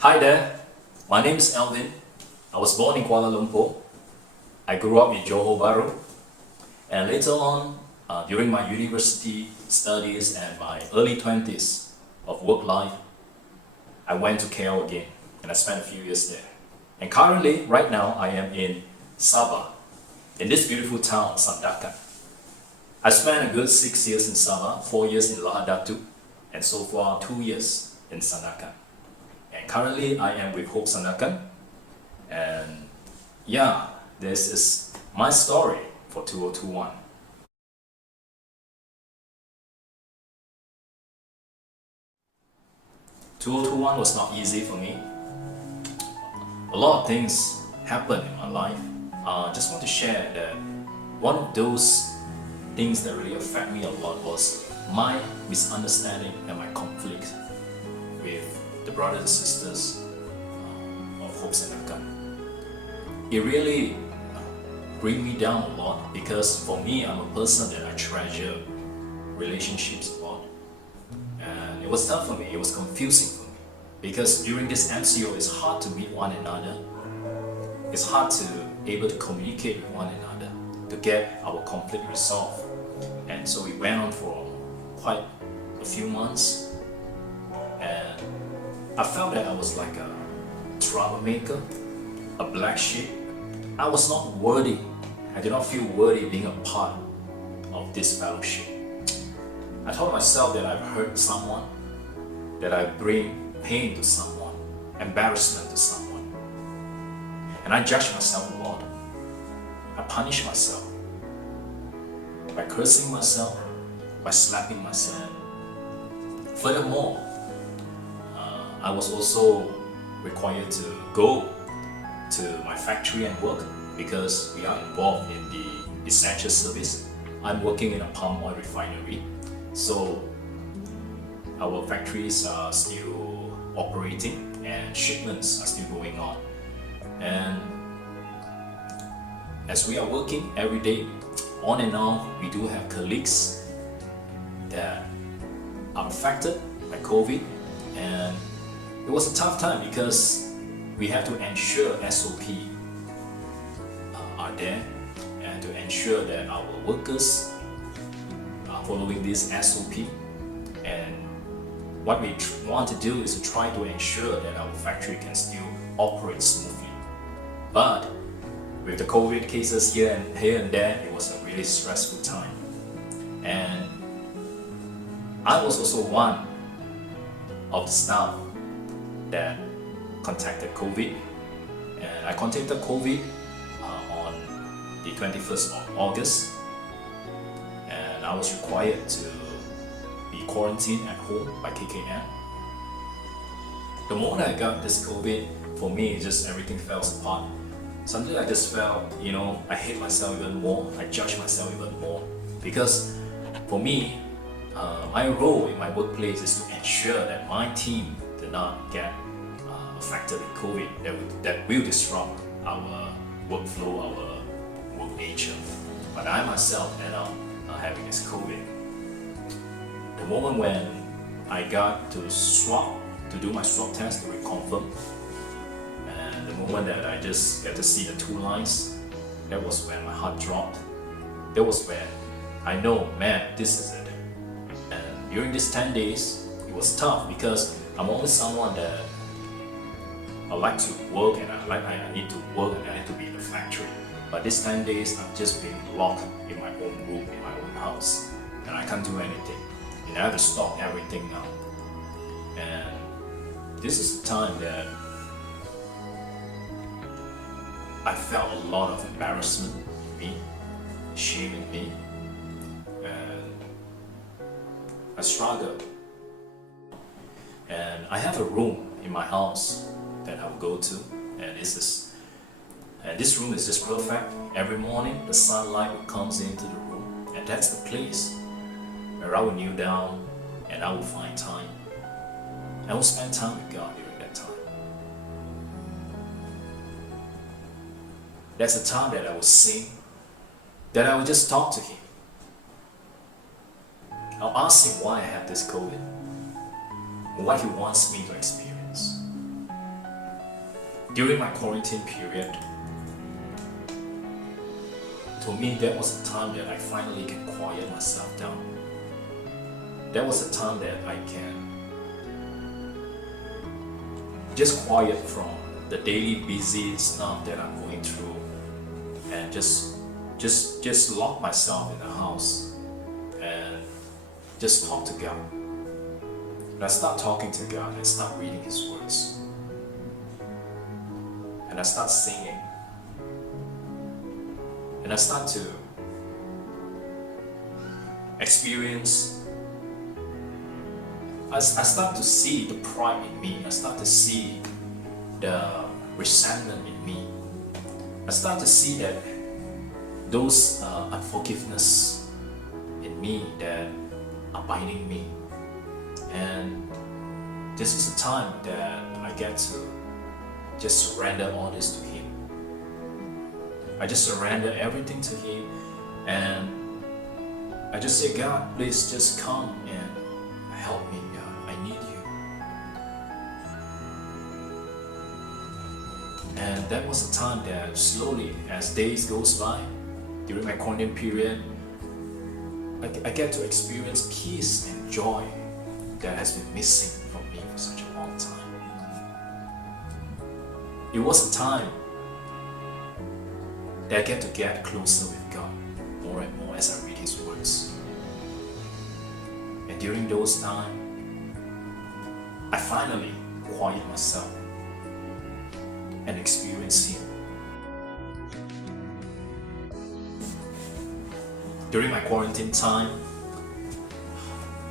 Hi there, my name is Alvin. I was born in Kuala Lumpur. I grew up in Johor Bahru, and later on, during my university studies and my early 20s of work life, I went to KL again, and I spent a few years there. And currently, right now, I am in Sabah, in this beautiful town, Sandakan. I spent a good 6 years in Sabah, 4 years in Lahadatu, and so far 2 years in Sandakan. And currently, I am with Hope Sandakan, and yeah, this is my story for 2021. Was not easy for me. A lot of things happened in my life. I just want to share that one of those things that really affect me a lot was my misunderstanding and my conflict with the brothers and sisters of Hope Sandakan. It really bring me down a lot because for me, I'm a person that I treasure relationships a lot. And it was tough for me, it was confusing for me. Because during this MCO, it's hard to meet one another. It's hard to able to communicate with one another to get our conflict resolved. And so it went on for quite a few months. And I felt that I was like a troublemaker, a black sheep. I was not worthy. I did not feel worthy being a part of this fellowship. I told myself that I've hurt someone, that I bring pain to someone, embarrassment to someone. And I judged myself a lot. I punished myself by cursing myself, by slapping myself. Furthermore, I was also required to go to my factory and work because we are involved in the essential service. I'm working in a palm oil refinery, so our factories are still operating and shipments are still going on. And as we are working every day, on and on, we do have colleagues that are affected by COVID, and it was a tough time because we have to ensure SOP are there and to ensure that our workers are following this SOP. And what we want to do is to try to ensure that our factory can still operate smoothly. But with the COVID cases here and there, it was a really stressful time. And I was also one of the staff that contacted COVID. And I contacted COVID on the 21st of August. And I was required to be quarantined at home by KKM. The moment I got this COVID, for me, just everything fell apart. Suddenly I just felt, I hate myself even more, I judge myself even more. Because for me, my role in my workplace is to ensure that my team did not get affected with COVID that will disrupt our workflow, our work nature. But I myself ended up having this COVID. The moment when I got to do my swab test to reconfirm, and the moment that I just get to see the 2 lines, that was when my heart dropped. That was when I know, man, this is it. And during these 10 days, it was tough because I'm always someone that I like to work and I need to work and I need to be in the factory. But these 10 days, I'm just being locked in my own room, in my own house, and I can't do anything. And I have to stop everything now. And this is the time that I felt a lot of embarrassment in me, shame in me, and I struggled. And I have a room in my house that I will go to, and this room is just perfect. Every morning, the sunlight will come into the room, and that's the place where I will kneel down and I will find time. I will spend time with God during that time. That's the time that I will sing, that I will just talk to Him. I'll ask Him why I have this COVID, what He wants me to experience. During my quarantine period, to me, that was the time that I finally can quiet myself down. That was the time that I can just quiet from the daily busy stuff that I'm going through, and just lock myself in the house and just talk to God. And I start talking to God and start reading His words. And I start singing. And I start to experience, I start to see the pride in me. I start to see the resentment in me. I start to see that those unforgiveness in me that are binding me. And this is the time that I get to just surrender all this to Him. I just surrender everything to Him, and I just say, God, please just come and help me, God. I need you. And that was the time that slowly, as days goes by, during my quarantine period, I get to experience peace and joy that has been missing from me for such a long time. It was a time that I get closer with God more and more as I read His words. And during those times, I finally quiet myself and experience Him. During my quarantine time,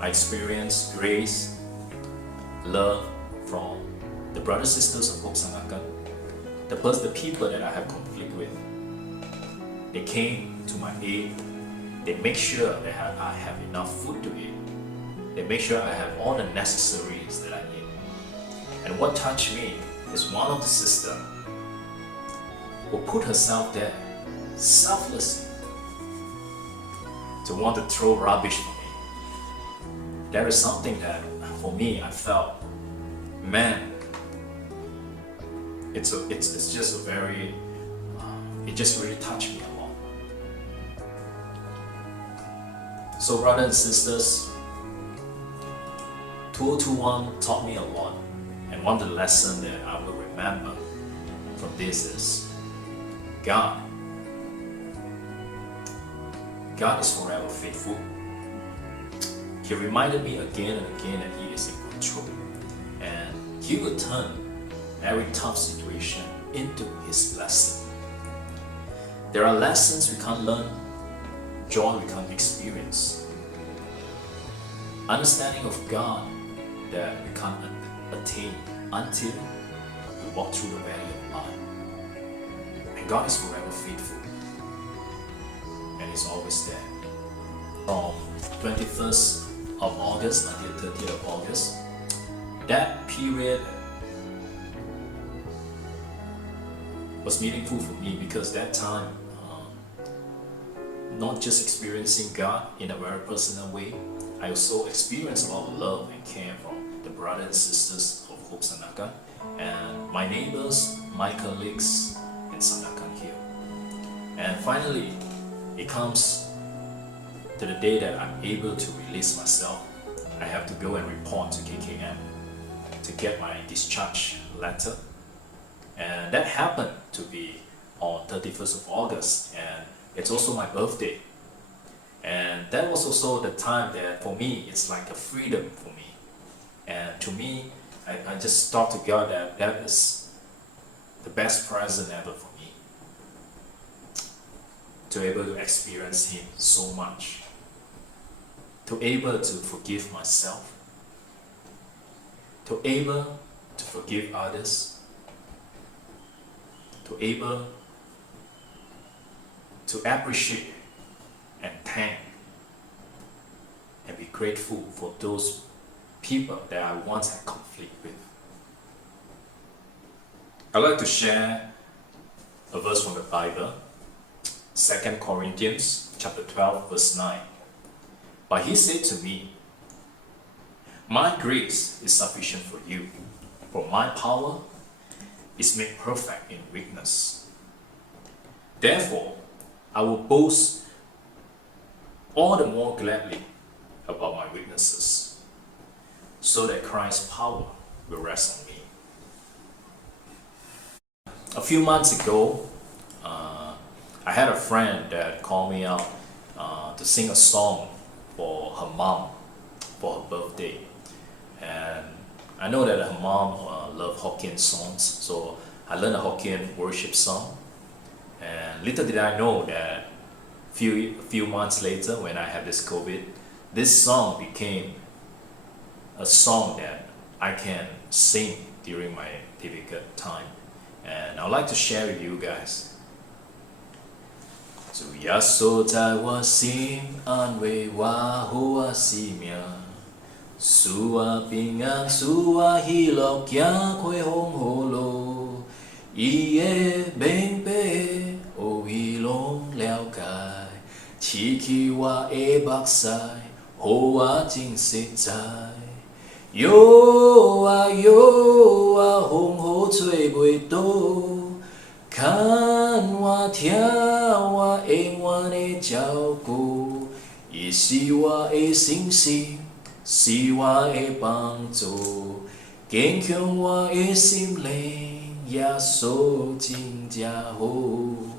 I experienced grace, love from the brothers and sisters of Hope Sangakan, the people that I have conflict with. They came to my aid. They make sure that I have enough food to eat. They make sure I have all the necessaries that I need. And what touched me is one of the sisters who put herself there selflessly to want to throw rubbish for me. There is something that for me I felt, man, it's just a very, it just really touched me a lot. So brothers and sisters, 2021 taught me a lot, and one of the lessons that I will remember from this is God is forever faithful. He reminded me again and again that He is in control, and He will turn every tough situation into His blessing. There are lessons we can't learn, joy we can't experience, understanding of God that we can't attain until we walk through the valley of life. And God is forever faithful, and He's always there. From 21st of August until 30th of August, that period was meaningful for me because that time, not just experiencing God in a very personal way, I also experienced a lot of love and care from the brothers and sisters of Hope Sangakan and my neighbors, my colleagues in Sangakan here. And finally, it comes to the day that I'm able to release myself. I have to go and report to KKM to get my discharge letter. And that happened to be on 31st of August, and it's also my birthday. And that was also the time that for me, it's like a freedom for me. And to me, I just thought to God that that is the best present ever for me. To be able to experience Him so much. To be able to forgive myself. To be able to forgive others. To be able to appreciate and thank and be grateful for those people that I once had conflict with. I'd like to share a verse from the Bible, 2 Corinthians chapter 12, verse 9. But He said to me, "My grace is sufficient for you, for my power is made perfect in weakness. Therefore, I will boast all the more gladly about my weaknesses, so that Christ's power will rest on me. A few months ago, I had a friend that called me out to sing a song for her mom for her birthday. And I know that her mom loved Hokkien songs, so I learned a Hokkien worship song. And little did I know that few months later, when I had this COVID, this song became a song that I can sing during my difficult time. And I'd like to share with you guys. 主耶稣在我心安慰我好我生命，使我平安，使我喜乐，行开风雨路。伊的明白，有伊拢了解，刺去我的目屎，互我真实在。哟啊哟啊，风雨吹袂倒，看我听我永远的照顾，伊是我的信心，是我的帮助，坚强我的心灵，耶稣真正好。